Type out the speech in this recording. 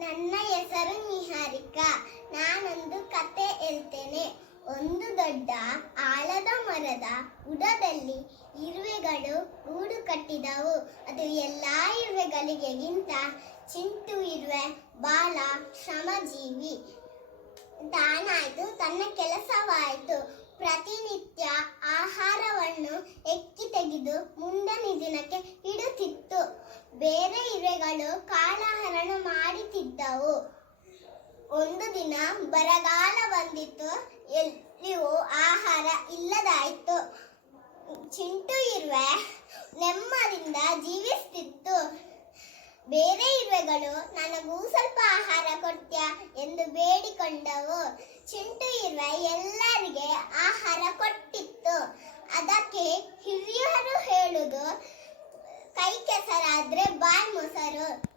ನನ್ನ ಹೆಸರು ನಿಹಾರಿಕಾ. ನಾನೊಂದು ಕತೆ ಹೇಳ್ತೇನೆ. ಒಂದು ದೊಡ್ಡ ಆಲದ ಮರದ ಬುಡದಲ್ಲಿ ಇರುವೆಗಳು ಗೂಡು ಕಟ್ಟಿದವು. ಅದು ಎಲ್ಲಾ ಇರುವೆಗಳಿಗಿಂತ ಚಿಂಟು ಇರುವೆ ಬಹಳ ಶ್ರಮಜೀವಿ. ತಾನಾಯ್ತು, ತನ್ನ ಕೆಲಸವಾಯಿತು. ಪ್ರತಿನಿತ್ಯ ಆಹಾರವನ್ನು ಎಕ್ಕಿ ತೆಗೆದು ಮುಂದಿನ ದಿನಕ್ಕೆ ಇಡುತ್ತಿತ್ತು. ಬೇರೆ ಇರುವೆಗಳು ಕಾಲಹರಣ ಮಾಡುತ್ತಿದ್ದವು. ಒಂದು ದಿನ ಬರಗಾಲ ಬಂದಿತ್ತು. ಎಲ್ಲಿಯೂ ಆಹಾರ ಇಲ್ಲದಾಯಿತು. ಚಿಂಟು ಇರುವೆ ನೆಮ್ಮದಿಯಿಂದ ಜೀವಿಸುತ್ತಿತ್ತು. ಬೇರೆ ಇರುವೆಗಳು ನನಗೂ ಸ್ವಲ್ಪ ಆಹಾರ ಕೊಡ್ತೀಯಾ ಎಂದು ಬೇಡಿಕೊಂಡವು. ಚಿಂಟು ಇರುವೆ ಎಲ್ಲರಿಗೆ ಆಹಾರ ಕೊಟ್ಟಿತ್ತು. ಅದಕ್ಕೆ ಹಿರಿಯರು ಹೇಳುವುದು, ಕೈ ಕೆಸರಾದ್ರೆ ಬಾಯಿ ಮೊಸರು.